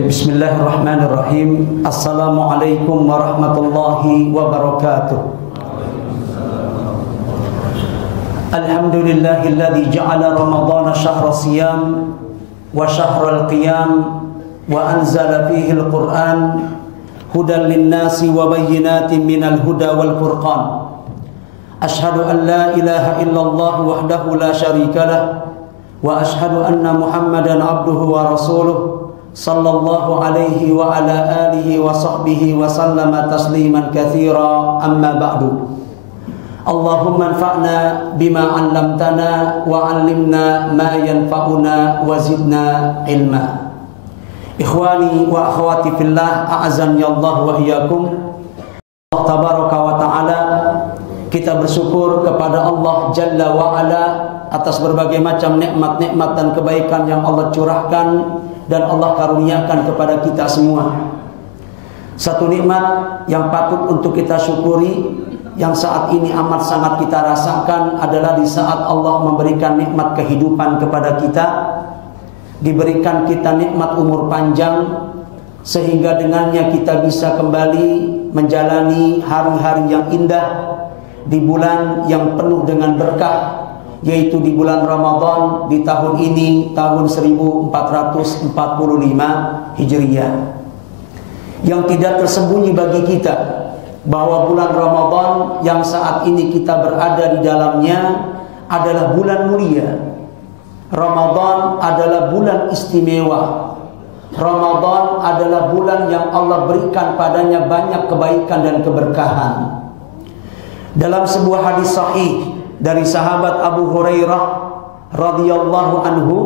Bismillahirrahmanirrahim. Assalamualaikum warahmatullahi wabarakatuh. Alhamdulillahilladzi ja'ala ramadhana syahra siyam wa syahral qiyam wa anzala fihi al-Qur'an hudan lin-nasi wa bayyinatin minal huda wal furqan. Ashhadu an la ilaha illallah wahdahu la syarika lah wa ashhadu anna Muhammadan abduhu wa rasuluh sallallahu alaihi wa ala alihi wa sahbihi wa sallama tasliman katsira, amma ba'du. Allahumma anfa'na bima 'allamtana wa 'allimna ma yanfa'una wa zidna ilma. Ikhwani wa akhwati fillah, a'azzani Allah wa iyyakum. Allah tabaraka wa ta'ala, kita bersyukur kepada Allah Jalla wa Ala atas berbagai macam nikmat-nikmat dan kebaikan yang Allah curahkan dan Allah karuniakan kepada kita semua. Satu nikmat yang patut untuk kita syukuri, yang saat ini amat sangat kita rasakan, adalah di saat Allah memberikan nikmat kehidupan kepada kita, diberikan kita nikmat umur panjang, sehingga dengannya kita bisa kembali menjalani hari-hari yang indah di bulan yang penuh dengan berkah, yaitu di bulan Ramadan di tahun ini, tahun 1445 Hijriah. Yang tidak tersembunyi bagi kita bahwa bulan Ramadan yang saat ini kita berada di dalamnya adalah bulan mulia. Ramadan adalah bulan istimewa. Ramadan adalah bulan yang Allah berikan padanya banyak kebaikan dan keberkahan. Dalam sebuah hadis sahih dari sahabat Abu Hurairah radhiyallahu anhu,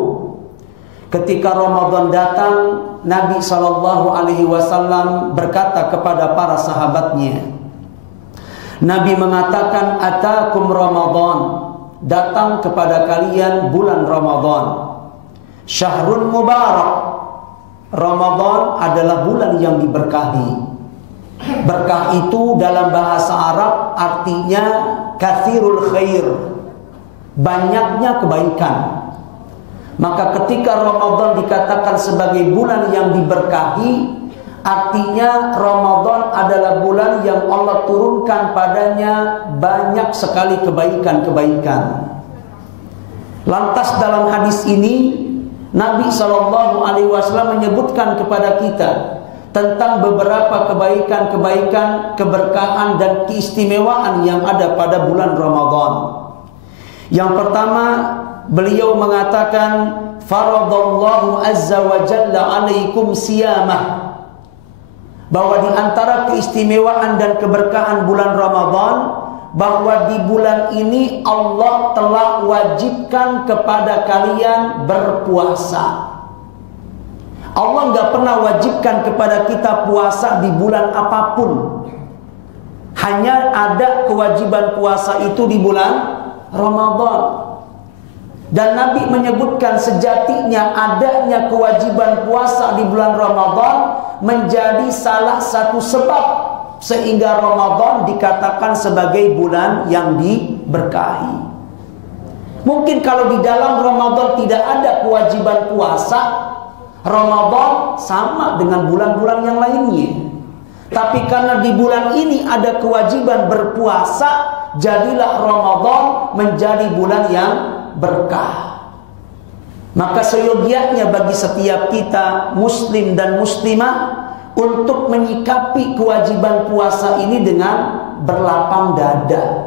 ketika Ramadan datang, Nabi SAW berkata kepada para sahabatnya, Nabi mengatakan, atakum Ramadan, datang kepada kalian bulan Ramadan, syahrun mubarak. Ramadan adalah bulan yang diberkahi. Berkah itu dalam bahasa Arab artinya kathirul khair, banyaknya kebaikan. Maka ketika Ramadan dikatakan sebagai bulan yang diberkahi, artinya Ramadan adalah bulan yang Allah turunkan padanya banyak sekali kebaikan-kebaikan. Lantas dalam hadis ini Nabi SAW menyebutkan kepada kita tentang beberapa kebaikan-kebaikan, keberkahan dan keistimewaan yang ada pada bulan Ramadan. Yang pertama, beliau mengatakan, faradallahu azza wa jalla alaikum siyamah, bahwa di antara keistimewaan dan keberkahan bulan Ramadan, bahwa di bulan ini Allah telah wajibkan kepada kalian berpuasa. Allah nggak pernah wajibkan kepada kita puasa di bulan apapun. Hanya ada kewajiban puasa itu di bulan Ramadan. Dan Nabi menyebutkan sejatinya adanya kewajiban puasa di bulan Ramadan menjadi salah satu sebab sehingga Ramadan dikatakan sebagai bulan yang diberkahi. Mungkin kalau di dalam Ramadan tidak ada kewajiban puasa, Ramadan sama dengan bulan-bulan yang lainnya. Tapi karena di bulan ini ada kewajiban berpuasa, jadilah Ramadan menjadi bulan yang berkah. Maka seyogianya bagi setiap kita muslim dan muslimah untuk menyikapi kewajiban puasa ini dengan berlapang dada.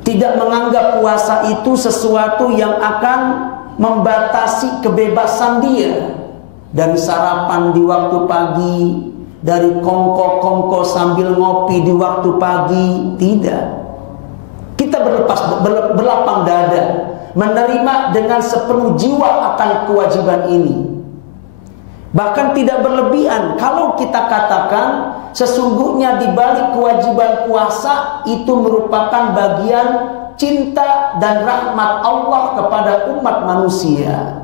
Tidak menganggap puasa itu sesuatu yang akan membatasi kebebasan dia. Dari sarapan di waktu pagi, dari kongko-kongko sambil ngopi di waktu pagi, tidak. Kita berlapang dada, menerima dengan sepenuh jiwa akan kewajiban ini. Bahkan tidak berlebihan kalau kita katakan sesungguhnya di balik kewajiban puasa itu merupakan bagian cinta dan rahmat Allah kepada umat manusia.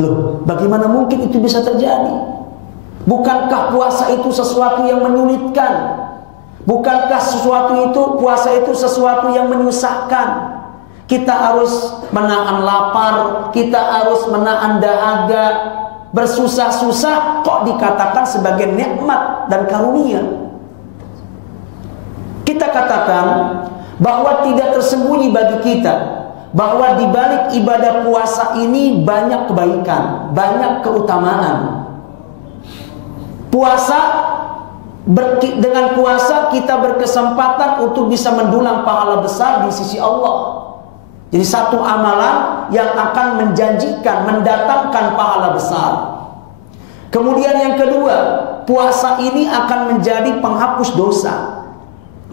Loh, bagaimana mungkin itu bisa terjadi? Bukankah puasa itu sesuatu yang menyulitkan? Bukankah puasa itu sesuatu yang menyusahkan? Kita harus menahan lapar, kita harus menahan dahaga. Bersusah-susah kok dikatakan sebagai nikmat dan karunia. Kita katakan bahwa tidak tersembunyi bagi kita bahwa di balik ibadah puasa ini banyak kebaikan, banyak keutamaan. Dengan puasa kita berkesempatan untuk bisa mendulang pahala besar di sisi Allah. Jadi satu amalan yang akan menjanjikan, mendatangkan pahala besar. Kemudian yang kedua, puasa ini akan menjadi penghapus dosa.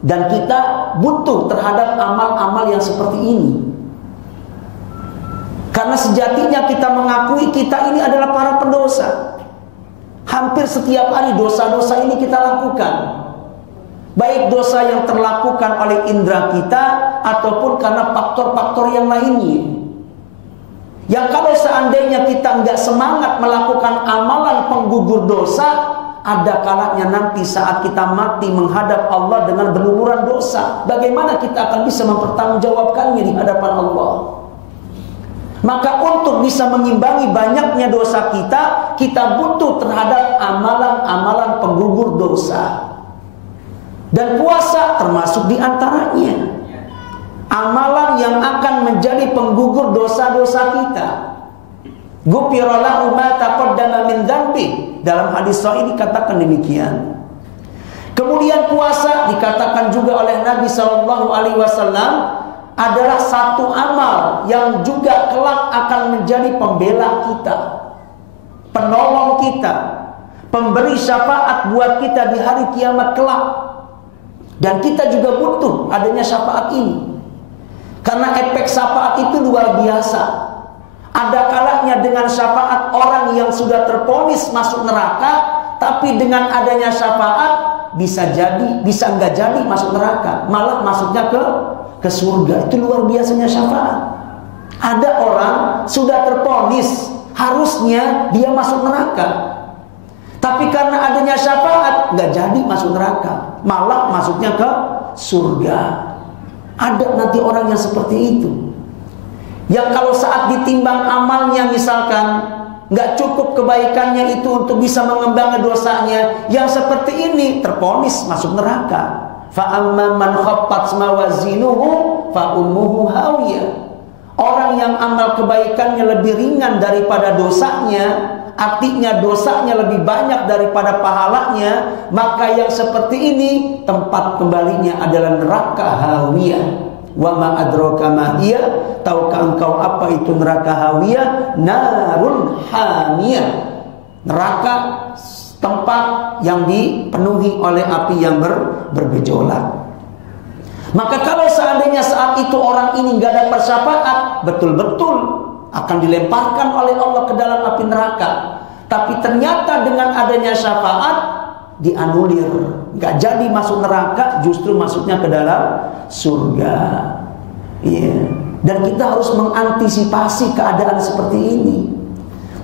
Dan kita butuh terhadap amal-amal yang seperti ini. Karena sejatinya kita mengakui kita ini adalah para pendosa. Hampir setiap hari dosa-dosa ini kita lakukan. Baik dosa yang terlakukan oleh indera kita ataupun karena faktor-faktor yang lainnya. Yang kalau seandainya kita nggak semangat melakukan amalan penggugur dosa, ada kalanya nanti saat kita mati menghadap Allah dengan berlumuran dosa, bagaimana kita akan bisa mempertanggungjawabkannya di hadapan Allah? Maka untuk bisa mengimbangi banyaknya dosa kita butuh terhadap amalan-amalan penggugur dosa. Dan puasa termasuk di antaranya. Amalan yang akan menjadi penggugur dosa-dosa kita. Ghufira lahu ma taqaddama min dzambi. Dalam hadis sahih dikatakan demikian. Kemudian puasa dikatakan juga oleh Nabi SAW adalah satu amal yang juga kelak akan menjadi pembela kita, penolong kita, pemberi syafaat buat kita di hari kiamat kelak. Dan kita juga butuh adanya syafaat ini. Karena efek syafaat itu luar biasa. Ada kalanya dengan syafaat orang yang sudah terponis masuk neraka, tapi dengan adanya syafaat bisa jadi, bisa enggak jadi masuk neraka, malah masuknya ke surga. Itu luar biasanya syafaat. Ada orang sudah terponis, harusnya dia masuk neraka, tapi karena adanya syafaat nggak jadi masuk neraka, malah masuknya ke surga. Ada nanti orang yang seperti itu, yang kalau saat ditimbang amalnya misalkan nggak cukup kebaikannya itu untuk bisa mengembangkan dosanya, yang seperti ini terponis masuk neraka. Fa amma man khaffat mawazinuhu fa ummuhu hawiyah. Orang yang amal kebaikannya lebih ringan daripada dosanya, artinya dosanya lebih banyak daripada pahalanya, maka yang seperti ini tempat kembalinya adalah neraka hawiyah. Wa ma adraka ma hiya, tahukah engkau apa itu neraka hawiyah? Narun hamiyah. Neraka tempat yang dipenuhi oleh api yang bergejolak. Maka kalau seandainya saat itu orang ini nggak dapat syafaat, betul-betul akan dilemparkan oleh Allah ke dalam api neraka. Tapi ternyata dengan adanya syafaat dianulir, nggak jadi masuk neraka, justru masuknya ke dalam surga. Iya. Dan kita harus mengantisipasi keadaan seperti ini.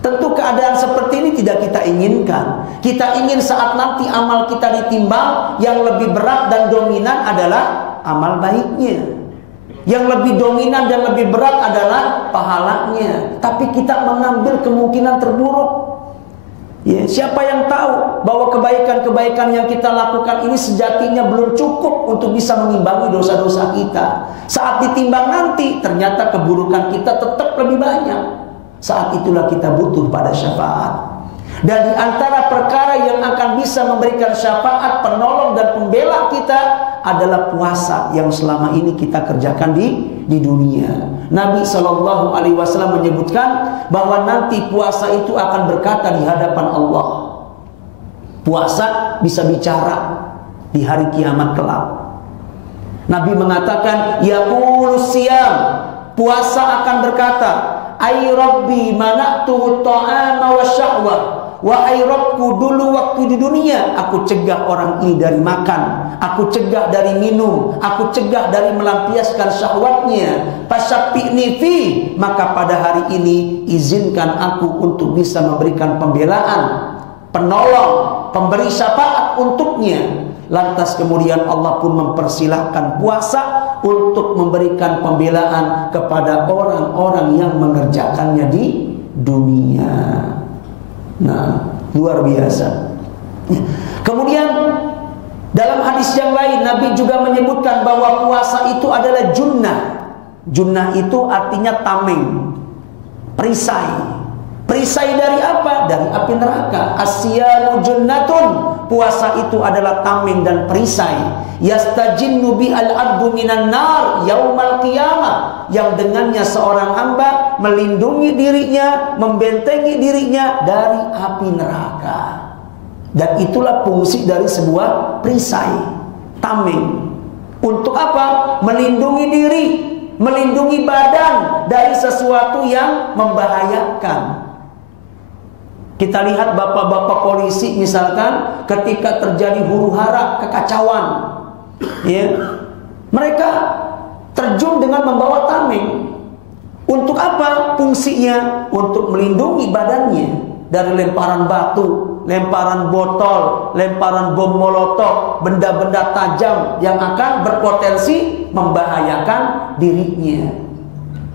Tentu keadaan seperti ini tidak kita inginkan. Kita ingin saat nanti amal kita ditimbang, yang lebih berat dan dominan adalah amal baiknya. Yang lebih dominan dan lebih berat adalah pahalanya. Tapi kita mengambil kemungkinan terburuk. Ya, siapa yang tahu bahwa kebaikan-kebaikan yang kita lakukan ini sejatinya belum cukup untuk bisa mengimbangi dosa-dosa kita. Saat ditimbang nanti, ternyata keburukan kita tetap lebih banyak. Saat itulah kita butuh pada syafaat. Dan di antara perkara yang akan bisa memberikan syafaat, penolong dan pembela kita adalah puasa yang selama ini kita kerjakan di dunia. Nabi SAW menyebutkan bahwa nanti puasa itu akan berkata di hadapan Allah. Puasa bisa bicara di hari kiamat kelak. Nabi mengatakan, yaqulus siyam, puasa akan berkata, ay rabbi mana'tuhu ta'ama wa syahwah. Wahai Rabbku, dulu waktu di dunia aku cegah orang ini dari makan, aku cegah dari minum, aku cegah dari melampiaskan syahwatnya. Fasyafi'ni fi, maka pada hari ini izinkan aku untuk bisa memberikan pembelaan, penolong, pemberi syafaat untuknya. Lantas kemudian Allah pun mempersilahkan puasa untuk memberikan pembelaan kepada orang-orang yang mengerjakannya di dunia. Nah, luar biasa. Kemudian dalam hadis yang lain Nabi juga menyebutkan bahwa puasa itu adalah junnah. Junnah itu artinya tameng, perisai. Perisai dari apa? Dari api neraka. Asyamu junnatun. Puasa itu adalah tameng dan perisai. Yastajinnu bi'al abdu minan nar yaumal qiyamah. Yang dengannya seorang hamba melindungi dirinya, membentengi dirinya dari api neraka. Dan itulah fungsi dari sebuah perisai, tameng. Untuk apa? Melindungi diri, melindungi badan dari sesuatu yang membahayakan. Kita lihat bapak-bapak polisi misalkan ketika terjadi huru-hara, kekacauan, ya, mereka terjun dengan membawa tameng. Untuk apa fungsinya? Untuk melindungi badannya dari lemparan batu, lemparan botol, lemparan bom molotov, benda-benda tajam yang akan berpotensi membahayakan dirinya.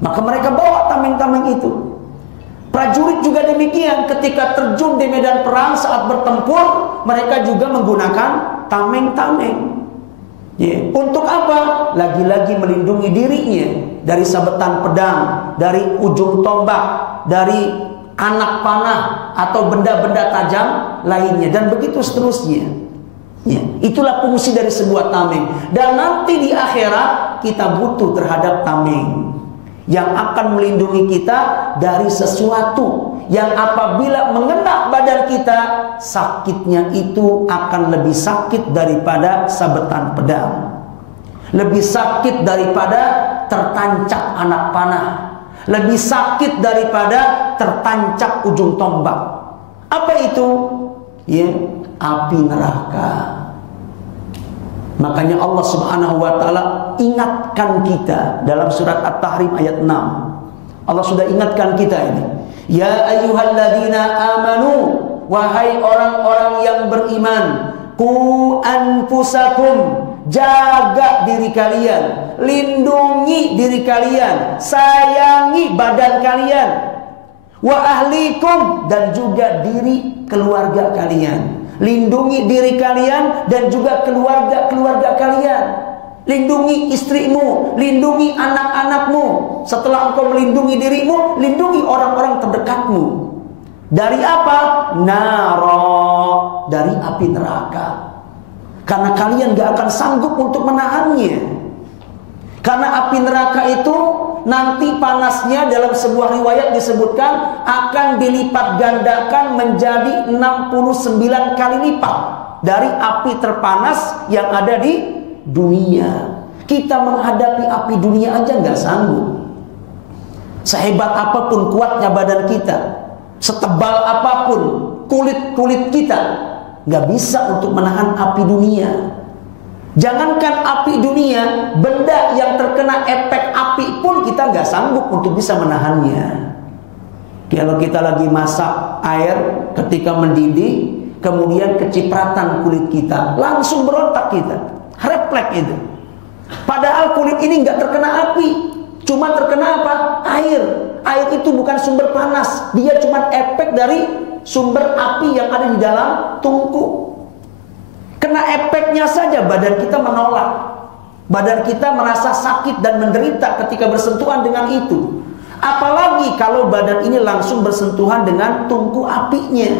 Maka mereka bawa tameng-tameng itu. Prajurit juga demikian, ketika terjun di medan perang saat bertempur, mereka juga menggunakan tameng-tameng. Ya. Untuk apa? Lagi-lagi melindungi dirinya dari sabetan pedang, dari ujung tombak, dari anak panah atau benda-benda tajam lainnya, dan begitu seterusnya. Ya. Itulah fungsi dari sebuah tameng. Dan nanti di akhirat kita butuh terhadap tameng yang akan melindungi kita dari sesuatu yang apabila mengena badan kita, sakitnya itu akan lebih sakit daripada sabetan pedang, lebih sakit daripada tertancap anak panah, lebih sakit daripada tertancap ujung tombak. Apa itu? Ya, api neraka. Makanya Allah Subhanahu wa taala ingatkan kita dalam surat At-Tahrim ayat 6. Allah sudah ingatkan kita ini. Ya ayyuhalladzina amanu, wahai orang-orang yang beriman, qu anfusakum, jaga diri kalian, lindungi diri kalian, sayangi badan kalian, wa ahlikum, dan juga diri keluarga kalian. Lindungi diri kalian dan juga keluarga-keluarga kalian. Lindungi istrimu, lindungi anak-anakmu. Setelah engkau melindungi dirimu, lindungi orang-orang terdekatmu. Dari apa? Naro, dari api neraka. Karena kalian gak akan sanggup untuk menahannya. Karena api neraka itu nanti panasnya dalam sebuah riwayat disebutkan akan dilipat gandakan menjadi 69 kali lipat dari api terpanas yang ada di dunia. Kita menghadapi api dunia aja nggak sanggup. Sehebat apapun kuatnya badan kita, setebal apapun kulit kita, nggak bisa untuk menahan api dunia. Jangankan api dunia, benda yang terkena efek api pun kita nggak sanggup untuk bisa menahannya. Kalau kita lagi masak air, ketika mendidih, kemudian kecipratan kulit kita, langsung berontak kita, refleks itu. Padahal kulit ini nggak terkena api, cuma terkena apa? Air. Air itu bukan sumber panas, dia cuma efek dari sumber api yang ada di dalam tungku. Kena efeknya saja badan kita menolak. Badan kita merasa sakit dan menderita ketika bersentuhan dengan itu. Apalagi kalau badan ini langsung bersentuhan dengan tungku apinya.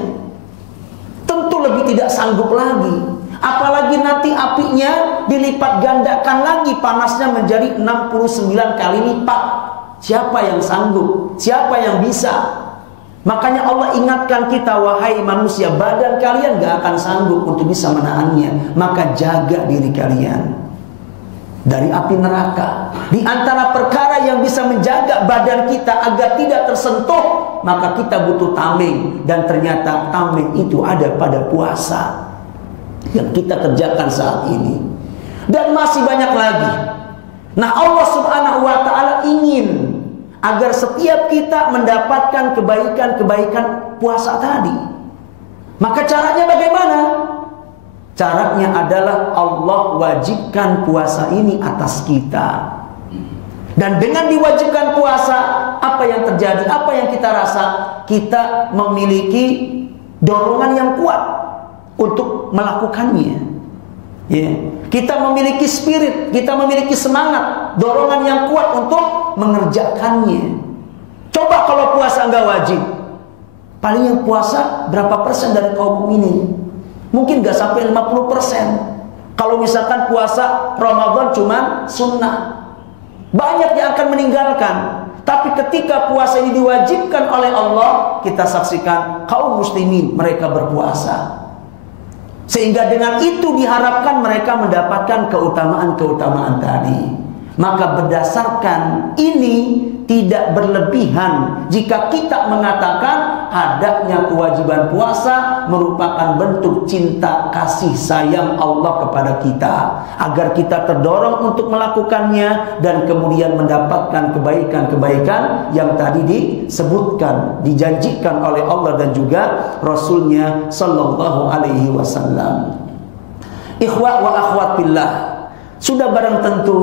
Tentu lebih tidak sanggup lagi. Apalagi nanti apinya dilipat gandakan lagi panasnya menjadi 69 kali lipat. Siapa yang sanggup? Siapa yang bisa? Makanya Allah ingatkan kita, wahai manusia, badan kalian gak akan sanggup untuk bisa menahannya. Maka jaga diri kalian dari api neraka. Di antara perkara yang bisa menjaga badan kita agar tidak tersentuh, maka kita butuh tameng. Dan ternyata tameng itu ada pada puasa yang kita kerjakan saat ini. Dan masih banyak lagi. Nah, Allah Subhanahu wa ta'ala ingin agar setiap kita mendapatkan kebaikan-kebaikan puasa tadi. Maka caranya bagaimana? Caranya adalah Allah wajibkan puasa ini atas kita. Dan dengan diwajibkan puasa, apa yang terjadi? Apa yang kita rasa? Kita memiliki dorongan yang kuat untuk melakukannya. Ya. Kita memiliki spirit, kita memiliki semangat, dorongan yang kuat untuk mengerjakannya. Coba kalau puasa nggak wajib, paling yang puasa berapa persen dari kaum mukminin? Mungkin nggak sampai 50%. Kalau misalkan puasa Ramadan cuma sunnah, banyak yang akan meninggalkan. Tapi ketika puasa ini diwajibkan oleh Allah, kita saksikan kaum muslimin mereka berpuasa. Sehingga dengan itu diharapkan mereka mendapatkan keutamaan-keutamaan tadi. Maka berdasarkan ini tidak berlebihan jika kita mengatakan adanya kewajiban puasa merupakan bentuk cinta kasih sayang Allah kepada kita, agar kita terdorong untuk melakukannya dan kemudian mendapatkan kebaikan-kebaikan yang tadi disebutkan, dijanjikan oleh Allah dan juga Rasulnya Sallallahu Alaihi Wasallam. Ikhwah wa akhwat billah, sudah barang tentu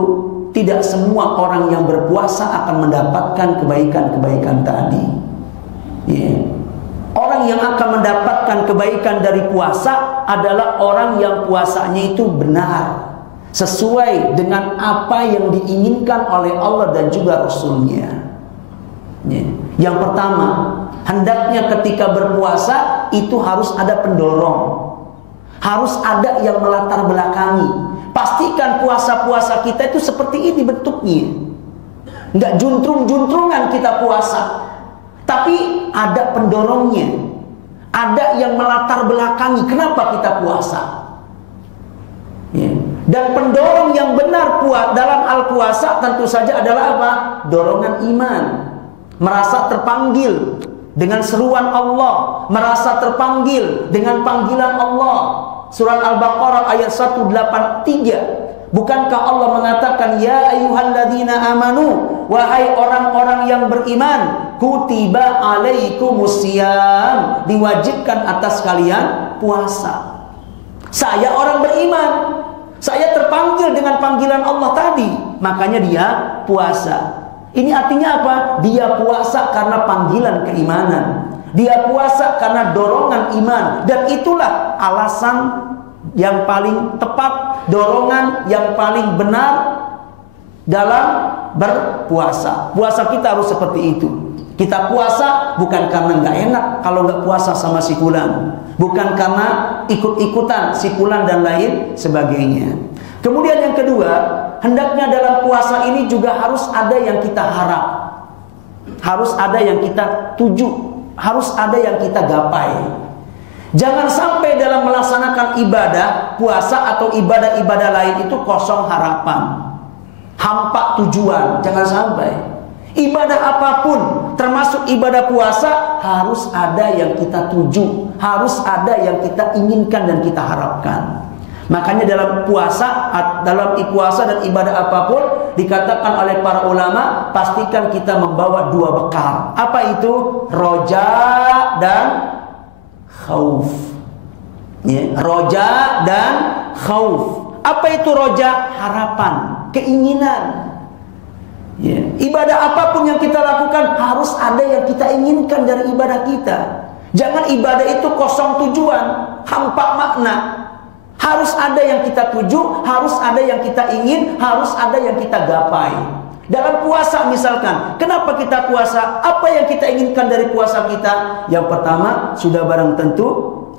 tidak semua orang yang berpuasa akan mendapatkan kebaikan-kebaikan tadi. Yeah. Orang yang akan mendapatkan kebaikan dari puasa adalah orang yang puasanya itu benar, sesuai dengan apa yang diinginkan oleh Allah dan juga Rasulnya. Yeah. Yang pertama, hendaknya ketika berpuasa itu harus ada pendorong, harus ada yang melatar belakangi. Pastikan puasa-puasa kita itu seperti ini bentuknya. Enggak juntrung-juntrungan kita puasa, tapi ada pendorongnya, ada yang melatar belakangi kenapa kita puasa. Ya. Dan pendorong yang benar dalam al-puasa tentu saja adalah apa? Dorongan iman, merasa terpanggil dengan seruan Allah, merasa terpanggil dengan panggilan Allah. Surat Al-Baqarah ayat 183. Bukankah Allah mengatakan, ya ayyuhalladzina amanu, wahai orang-orang yang beriman, kutiba alaikumusiyam, diwajibkan atas kalian puasa. Saya orang beriman, saya terpanggil dengan panggilan Allah tadi, makanya dia puasa. Ini artinya apa? Dia puasa karena panggilan keimanan, dia puasa karena dorongan iman. Dan itulah alasan yang paling tepat, dorongan yang paling benar dalam berpuasa. Puasa kita harus seperti itu. Kita puasa bukan karena nggak enak kalau nggak puasa sama si fulan, bukan karena ikut-ikutan si fulan dan lain sebagainya. Kemudian yang kedua, hendaknya dalam puasa ini juga harus ada yang kita harap, harus ada yang kita tuju, harus ada yang kita gapai. Jangan sampai dalam melaksanakan ibadah puasa atau ibadah-ibadah lain itu kosong harapan, hampa tujuan. Jangan sampai. Ibadah apapun, termasuk ibadah puasa, harus ada yang kita tuju, harus ada yang kita inginkan dan kita harapkan. Makanya dalam puasa dan ibadah apapun dikatakan oleh para ulama, pastikan kita membawa dua bekal. Apa itu? Roja dan khauf. Ya, roja dan khauf. Apa itu roja? Harapan, keinginan. Ya, ibadah apapun yang kita lakukan harus ada yang kita inginkan dari ibadah kita. Jangan ibadah itu kosong tujuan, hampa makna. Harus ada yang kita tuju, harus ada yang kita ingin, harus ada yang kita gapai. Dalam puasa misalkan, kenapa kita puasa? Apa yang kita inginkan dari puasa kita? Yang pertama, sudah barang tentu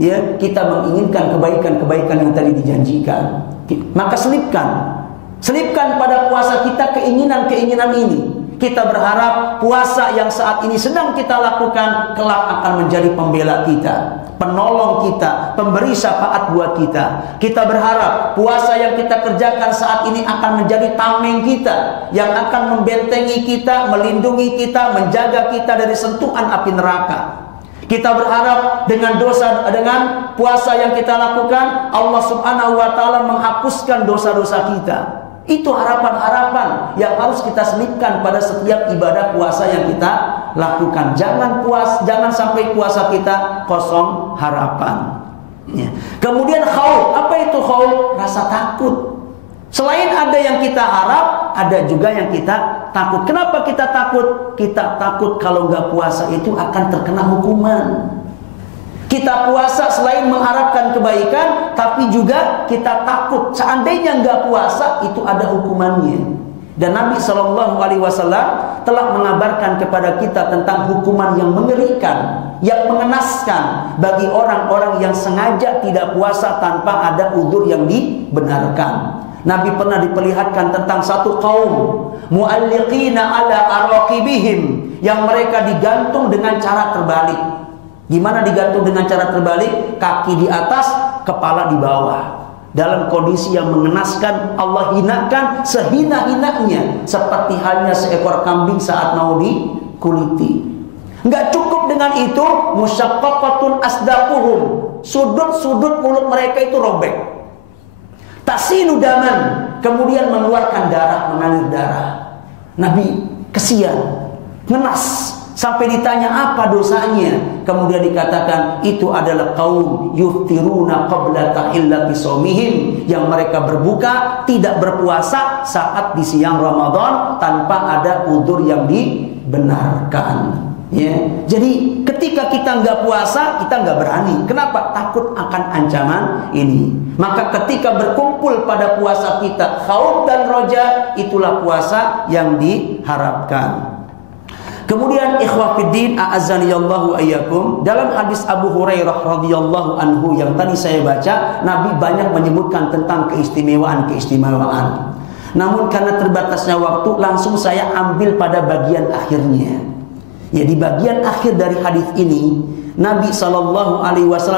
ya, kita menginginkan kebaikan-kebaikan yang tadi dijanjikan. Maka selipkan pada puasa kita keinginan-keinginan ini. Kita berharap puasa yang saat ini sedang kita lakukan kelak akan menjadi pembela kita, penolong kita, pemberi syafaat buat kita. Kita berharap puasa yang kita kerjakan saat ini akan menjadi tameng kita, yang akan membentengi kita, melindungi kita, menjaga kita dari sentuhan api neraka. Kita berharap dengan puasa yang kita lakukan, Allah Subhanahu wa taala menghapuskan dosa-dosa kita. Itu harapan-harapan yang harus kita selipkan pada setiap ibadah puasa yang kita lakukan. Jangan sampai puasa kita kosong harapan. Ya. Kemudian khauf, apa itu khauf? Rasa takut. Selain ada yang kita harap, ada juga yang kita takut. Kenapa kita takut? Kita takut kalau nggak puasa itu akan terkena hukuman. Kita puasa selain mengharapkan kebaikan, tapi juga kita takut seandainya nggak puasa itu ada hukumannya. Dan Nabi SAW telah mengabarkan kepada kita tentang hukuman yang mengerikan, yang mengenaskan bagi orang-orang yang sengaja tidak puasa tanpa ada udzur yang dibenarkan. Nabi pernah diperlihatkan tentang satu kaum mu'alliqina ala araqibihim, yang mereka digantung dengan cara terbalik. Gimana digantung dengan cara terbalik? Kaki di atas, kepala di bawah. Dalam kondisi yang mengenaskan, Allah hinakan sehina-hinanya, seperti halnya seekor kambing saat mau dikuliti. Enggak cukup dengan itu, musyaqqaqatun asdaquhum, sudut-sudut mulut mereka itu robek. Tasilu daman, kemudian mengeluarkan darah, mengalir darah. Nabi kesian, ngenas, sampai ditanya apa dosanya. Kemudian dikatakan itu adalah kaum yuftiruna qabla tahillati shaumihim, yang mereka berbuka, tidak berpuasa saat di siang Ramadan tanpa ada udzur yang dibenarkan. Ya, jadi ketika kita nggak puasa, kita nggak berani. Kenapa? Takut akan ancaman ini. Maka ketika berkumpul pada puasa kita, khauf dan roja, itulah puasa yang diharapkan. Kemudian ikhwah fiddin, a'azzaniyallahu ayyakum, dalam hadis Abu Hurairah radhiyallahu anhu yang tadi saya baca, Nabi banyak menyebutkan tentang keistimewaan. Namun karena terbatasnya waktu, langsung saya ambil pada bagian akhirnya. Ya, di bagian akhir dari hadis ini, Nabi SAW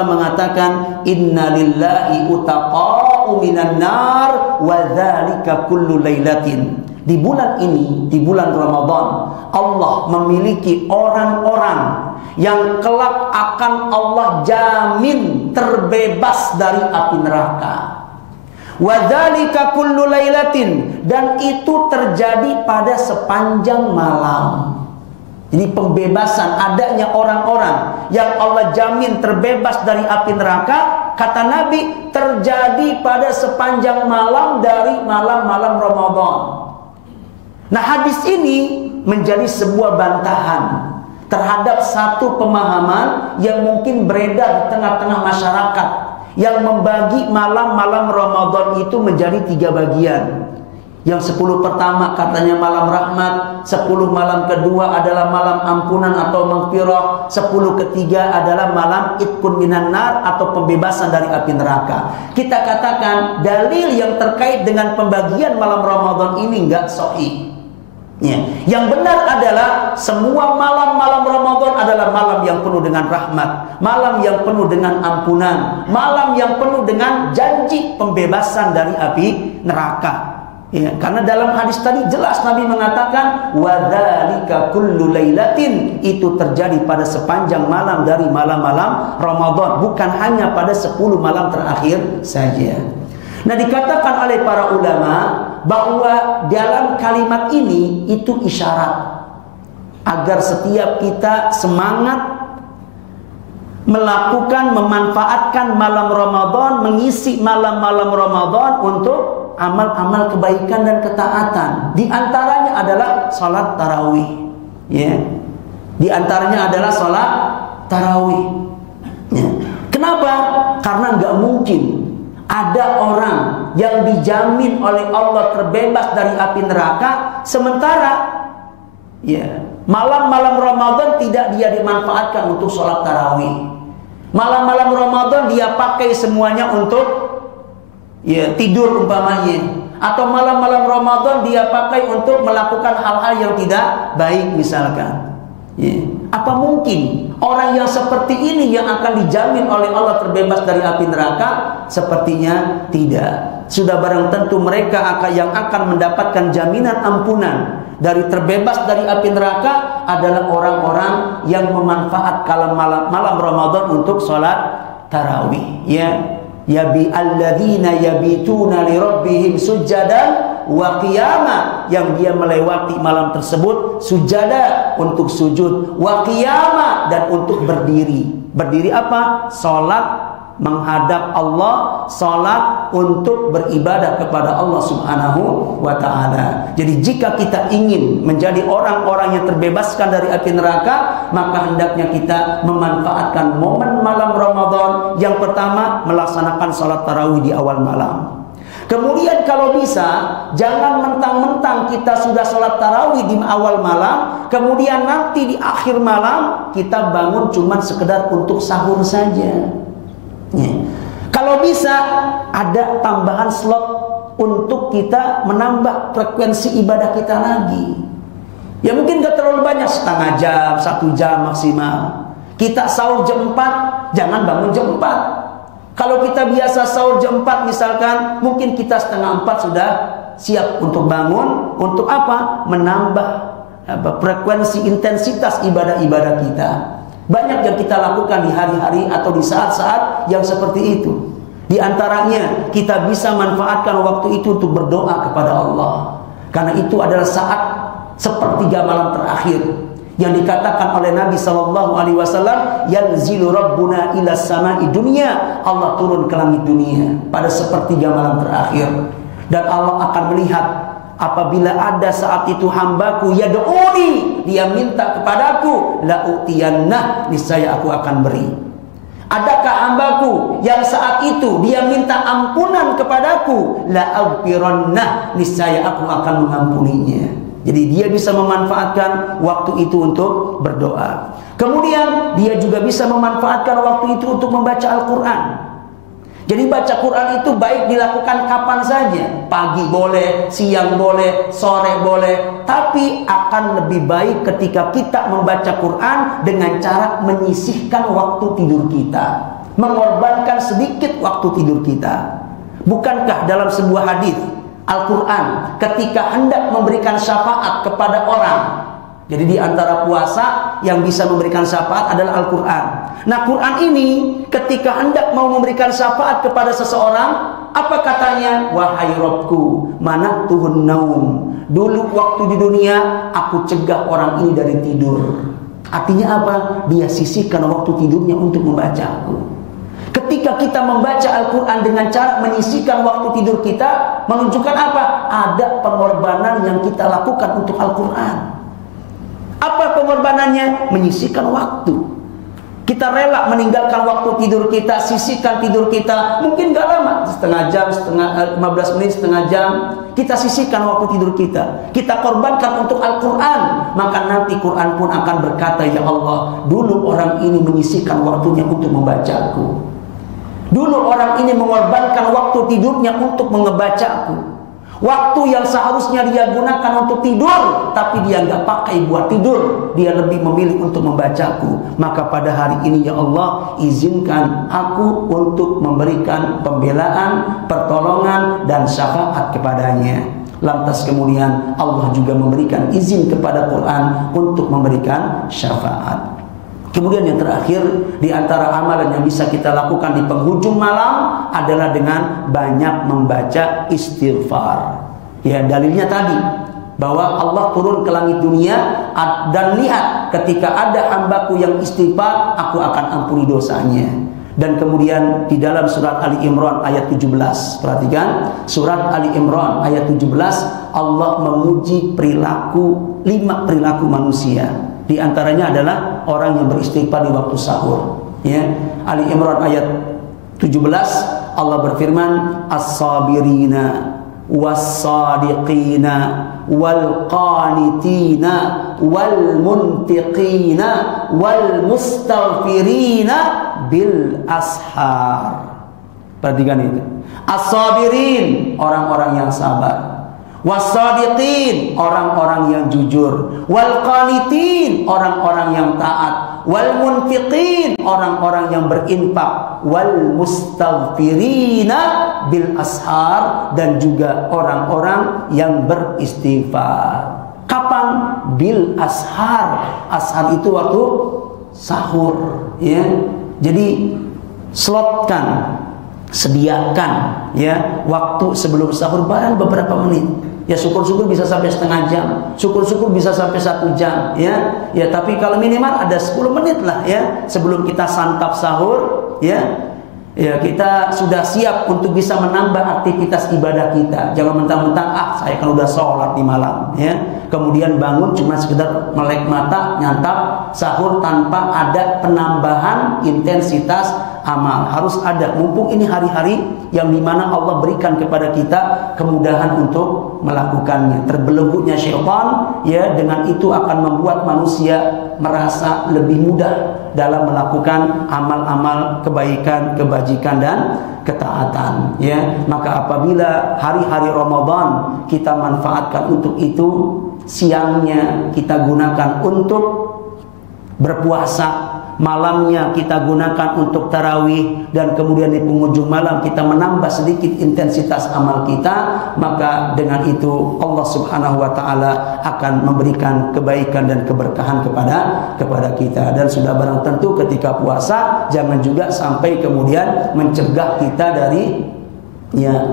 mengatakan, Inna lillahi utaqa'u minan nar wa dzalika kullu lailatin. Di bulan ini, di bulan Ramadan, Allah memiliki orang-orang yang kelak akan Allah jamin terbebas dari api neraka. Wa dzalika kullu lailatin, dan itu terjadi pada sepanjang malam. Jadi pembebasan, adanya orang-orang yang Allah jamin terbebas dari api neraka, kata Nabi, terjadi pada sepanjang malam dari malam-malam Ramadan. Nah, hadis ini menjadi sebuah bantahan terhadap satu pemahaman yang mungkin beredar di tengah-tengah masyarakat, yang membagi malam-malam Ramadan itu menjadi 3 bagian. Yang 10 pertama katanya malam rahmat, 10 malam kedua adalah malam ampunan atau maghfirah, 10 ketiga adalah malam itqun minan nar atau pembebasan dari api neraka. Kita katakan dalil yang terkait dengan pembagian malam Ramadan ini enggak sahih. Ya. Yang benar adalah semua malam-malam Ramadan adalah malam yang penuh dengan rahmat, malam yang penuh dengan ampunan, malam yang penuh dengan janji pembebasan dari api neraka. Ya, karena dalam hadis tadi jelas Nabi mengatakan wadzalika kullu lailatin, itu terjadi pada sepanjang malam dari malam-malam Ramadan, bukan hanya pada 10 malam terakhir saja. Nah, dikatakan oleh para ulama bahwa dalam kalimat ini itu isyarat agar setiap kita semangat melakukan, memanfaatkan malam Ramadan, mengisi malam-malam Ramadan untuk amal-amal kebaikan dan ketaatan. Di antaranya adalah salat tarawih. Ya. Di antaranya adalah salat tarawih. Ya. Kenapa? Karena nggak mungkin ada orang yang dijamin oleh Allah terbebas dari api neraka, sementara ya, malam-malam Ramadan tidak dia dimanfaatkan untuk sholat tarawih. Malam-malam Ramadan dia pakai semuanya untuk ya, tidur umpamanya. Atau malam-malam Ramadan dia pakai untuk melakukan hal-hal yang tidak baik misalkan. Ya. Apa mungkin orang yang seperti ini yang akan dijamin oleh Allah terbebas dari api neraka? Sepertinya tidak. Sudah barang tentu mereka yang akan mendapatkan jaminan ampunan dari terbebas dari api neraka adalah orang-orang yang memanfaatkan malam Ramadan untuk sholat tarawih. Ya, yabi alladzina yabituna li rabbihim sujadan wa qiyama, yang dia melewati malam tersebut sujada untuk sujud, wa qiyama dan untuk berdiri. Berdiri apa? Salat menghadap Allah, salat untuk beribadah kepada Allah Subhanahu wa taala. Jadi jika kita ingin menjadi orang-orang yang terbebaskan dari api neraka, maka hendaknya kita memanfaatkan momen malam Ramadan. Yang pertama, melaksanakan salat tarawih di awal malam. Kemudian kalau bisa, jangan mentang-mentang kita sudah sholat tarawih di awal malam, kemudian nanti di akhir malam kita bangun cuman sekedar untuk sahur saja. Ya. Kalau bisa, ada tambahan slot untuk kita menambah frekuensi ibadah kita lagi. Ya mungkin gak terlalu banyak, setengah jam, 1 jam maksimal. Kita sahur jam 4, jangan bangun jam 4. Kalau kita biasa sahur jam 4 misalkan, mungkin kita setengah 4 sudah siap untuk bangun. Untuk apa? Menambah frekuensi intensitas ibadah-ibadah kita. Banyak yang kita lakukan di hari-hari atau di saat-saat yang seperti itu. Di antaranya kita bisa manfaatkan waktu itu untuk berdoa kepada Allah. Karena itu adalah saat sepertiga malam terakhir yang dikatakan oleh Nabi SAW, yanzilu rabbuna ila sama'i dunia, Allah turun ke langit dunia pada sepertiga malam terakhir. Dan Allah akan melihat apabila ada saat itu hambaku yad'uni, dia minta kepadaku, la utiyanna, niscaya aku akan beri. Adakah hambaku yang saat itu dia minta ampunan kepadaku, la aghfirannah, niscaya aku akan mengampuninya. Jadi dia bisa memanfaatkan waktu itu untuk berdoa. Kemudian dia juga bisa memanfaatkan waktu itu untuk membaca Al-Quran. Jadi baca Quran itu baik dilakukan kapan saja. Pagi boleh, siang boleh, sore boleh. Tapi akan lebih baik ketika kita membaca Quran dengan cara menyisihkan waktu tidur kita, mengorbankan sedikit waktu tidur kita. Bukankah dalam sebuah hadis Al-Quran ketika hendak memberikan syafaat kepada orang, jadi di antara puasa yang bisa memberikan syafaat adalah Al-Quran. Nah, Quran ini ketika hendak mau memberikan syafaat kepada seseorang, apa katanya? Wahai Rabbku, mana tuhun naum, dulu waktu di dunia aku cegah orang ini dari tidur. Artinya apa? Dia sisihkan waktu tidurnya untuk membacaku. Ketika kita membaca Al-Quran dengan cara menyisihkan waktu tidur kita, menunjukkan apa? Ada pengorbanan yang kita lakukan untuk Al-Quran. Apa pengorbanannya? Menyisihkan waktu. Kita rela meninggalkan waktu tidur kita, sisihkan tidur kita. Mungkin gak lama, setengah jam, 15 menit, setengah jam. Kita sisihkan waktu tidur kita. Kita korbankan untuk Al-Quran. Maka nanti Quran pun akan berkata, ya Allah, dulu orang ini menyisihkan waktunya untuk membacaku. Dulu orang ini mengorbankan waktu tidurnya untuk mengebacaku. Waktu yang seharusnya dia gunakan untuk tidur, tapi dia nggak pakai buat tidur. Dia lebih memilih untuk membacaku. Maka pada hari ini ya Allah, izinkan aku untuk memberikan pembelaan, pertolongan, dan syafaat kepadanya. Lantas kemudian Allah juga memberikan izin kepada Quran untuk memberikan syafaat. Kemudian yang terakhir, di antara amalan yang bisa kita lakukan di penghujung malam adalah dengan banyak membaca istighfar. Ya, dalilnya tadi bahwa Allah turun ke langit dunia dan lihat ketika ada hambaku yang istighfar, aku akan ampuni dosanya. Dan kemudian di dalam surat Ali Imran ayat 17, perhatikan, surat Ali Imran ayat 17, Allah memuji perilaku, 5 perilaku manusia. Di antaranya adalah orang yang beristighfar di waktu sahur. Ya, Ali Imran ayat 17, Allah berfirman, as-sabirina was-sadiqina wal-qanitina wal-munfiqina wal-mustaghfirina bil ashar. Perhatikan itu. As-sabirin, orang-orang yang sabar. Was-sadiqin, orang-orang yang jujur. Wal-qanitin, orang-orang yang taat. Wal-munfiqin, orang-orang yang berinfak. Wal-mustaghfirina bil ashar, dan juga orang-orang yang beristighfar. Kapan? Bil ashar. Ashar itu waktu sahur, ya. Jadi slotkan, sediakan ya waktu sebelum sahur barang beberapa menit. Ya syukur-syukur bisa sampai setengah jam, syukur-syukur bisa sampai 1 jam, ya. Tapi kalau minimal ada 10 menit lah ya sebelum kita santap sahur, ya. Ya, kita sudah siap untuk bisa menambah aktivitas ibadah kita. Jangan mentang-mentang saya kan udah sholat di malam, ya. Kemudian bangun cuma sekedar melek mata, nyantap, sahur tanpa ada penambahan intensitas amal. Harus ada. Mumpung ini hari-hari yang dimana Allah berikan kepada kita kemudahan untuk melakukannya. Terbelenggunya syaitan, ya, dengan itu akan membuat manusia merasa lebih mudah dalam melakukan amal-amal kebaikan, kebajikan dan ketaatan, ya. Maka apabila hari-hari Ramadan kita manfaatkan untuk itu, siangnya kita gunakan untuk berpuasa, malamnya kita gunakan untuk tarawih, dan kemudian di penghujung malam kita menambah sedikit intensitas amal kita, maka dengan itu Allah Subhanahu wa taala akan memberikan kebaikan dan keberkahan kepada kita. Dan sudah barang tentu ketika puasa jangan juga sampai kemudian mencegah kita dari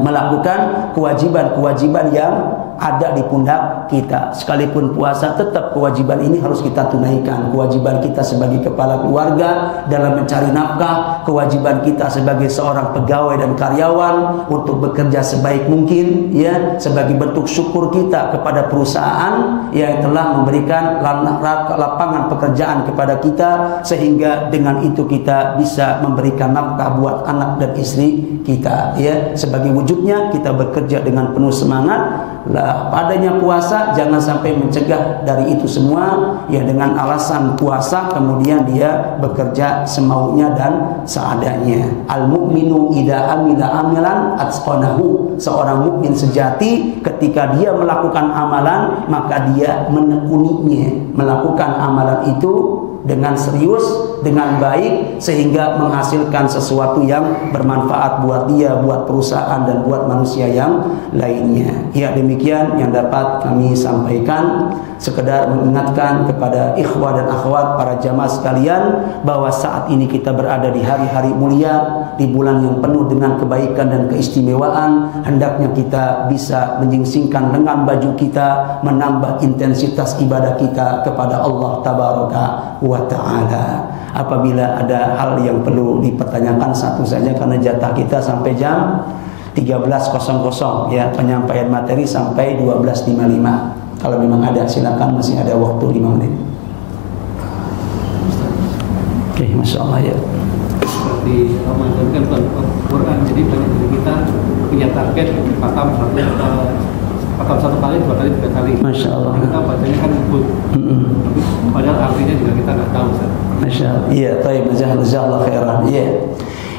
melakukan kewajiban-kewajiban yang ada di pundak kita. Sekalipun puasa, tetap kewajiban ini harus kita tunaikan. Kewajiban kita sebagai kepala keluarga dalam mencari nafkah, kewajiban kita sebagai seorang pegawai dan karyawan untuk bekerja sebaik mungkin, ya, sebagai bentuk syukur kita kepada perusahaan yang telah memberikan lapangan pekerjaan kepada kita, sehingga dengan itu kita bisa memberikan nafkah buat anak dan istri kita, ya. Sebagai wujudnya kita bekerja dengan penuh semangat. Padanya puasa jangan sampai mencegah dari itu semua, ya, dengan alasan puasa kemudian dia bekerja semaunya dan seadanya. Al-mu'minu idza amila amalan atqanahu. Seorang mukmin sejati ketika dia melakukan amalan maka dia menekuninya, melakukan amalan itu dengan serius, dengan baik, sehingga menghasilkan sesuatu yang bermanfaat buat dia, buat perusahaan, dan buat manusia yang lainnya. Ya, demikian yang dapat kami sampaikan. Sekedar mengingatkan kepada ikhwah dan akhwat para jamaah sekalian bahwa saat ini kita berada di hari-hari mulia, di bulan yang penuh dengan kebaikan dan keistimewaan. Hendaknya kita bisa menyingsingkan lengan baju kita, menambah intensitas ibadah kita kepada Allah Tabaraka wa Ta'ala. Apabila ada hal yang perlu dipertanyakan, satu saja, karena jatah kita sampai jam 13.00, ya, penyampaian materi sampai 12.55. Kalau memang ada, silakan, masih ada waktu 5 menit. Oke, Masya Allah, ya. Seperti Ramadan kan Quran, jadi banyak dari kita punya target khatam satu kali, 2 kali, 3 kali. Masya Allah. Kita bacanya kan ngebut. Padahal artinya juga kita nggak tahu, Ustaz. Masya Allah. Iya, taib, jazakallahu khairan. Iya.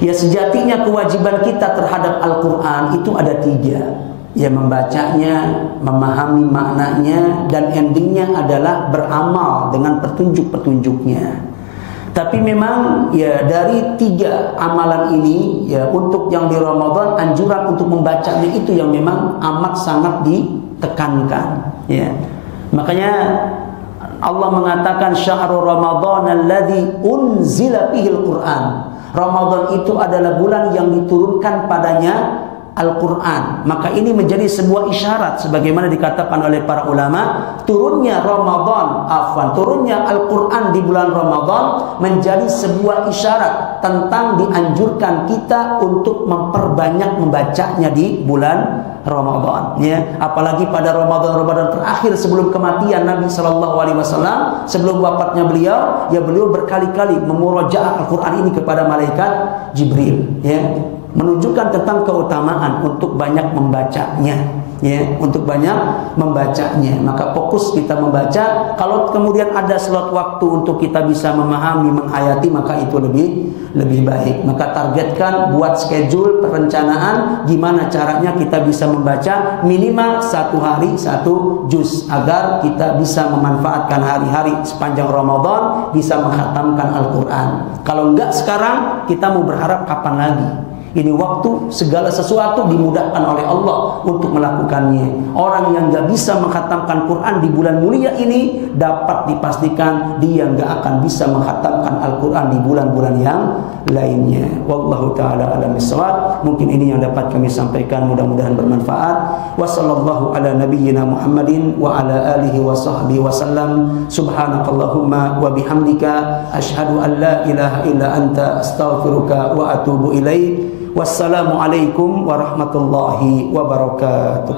Ya, sejatinya kewajiban kita terhadap Al-Quran itu ada 3. Ya, membacanya, memahami maknanya, dan endingnya adalah beramal dengan petunjuk-petunjuknya. Tapi memang, ya, dari 3 amalan ini, ya, untuk yang di Ramadan, anjuran untuk membacanya itu yang memang amat sangat ditekankan, ya. Makanya Allah mengatakan syahrul Ramadan alladzi unzila fihil Qur'an. Ramadan itu adalah bulan yang diturunkan padanya Al-Quran. Maka ini menjadi sebuah isyarat, sebagaimana dikatakan oleh para ulama, turunnya turunnya Al-Quran di bulan Ramadan menjadi sebuah isyarat tentang dianjurkan kita untuk memperbanyak membacanya di bulan Ramadan, ya. Apalagi pada Ramadan terakhir sebelum kematian Nabi SAW, sebelum wafatnya beliau, ya, beliau berkali-kali memurajaah Al-Quran ini kepada malaikat Jibril, ya, menunjukkan tentang keutamaan untuk banyak membacanya, ya, untuk banyak membacanya. Maka fokus kita membaca. Kalau kemudian ada slot waktu untuk kita bisa memahami, menghayati, maka itu lebih baik. Maka targetkan, buat schedule, perencanaan gimana caranya kita bisa membaca minimal 1 hari 1 juz, agar kita bisa memanfaatkan hari-hari sepanjang Ramadan bisa menghatamkan Al-Quran. Kalau enggak sekarang, kita mau berharap kapan lagi? Ini waktu segala sesuatu dimudahkan oleh Allah untuk melakukannya. Orang yang gak bisa mengkhatamkan Quran di bulan mulia ini, dapat dipastikan dia gak akan bisa mengkhatamkan Al-Quran di bulan-bulan yang lainnya. Wallahu ta'ala a'lam bishawab. Mungkin ini yang dapat kami sampaikan, mudah-mudahan bermanfaat. Wa sallallahu ala nabiyyina Muhammadin wa ala alihi wa sahbihi wa sallam. Subhanakallahumma wa bihamdika asyhadu an la ilaha illa anta astaghfiruka wa atubu ilaik. Wassalamualaikum warahmatullahi wabarakatuh.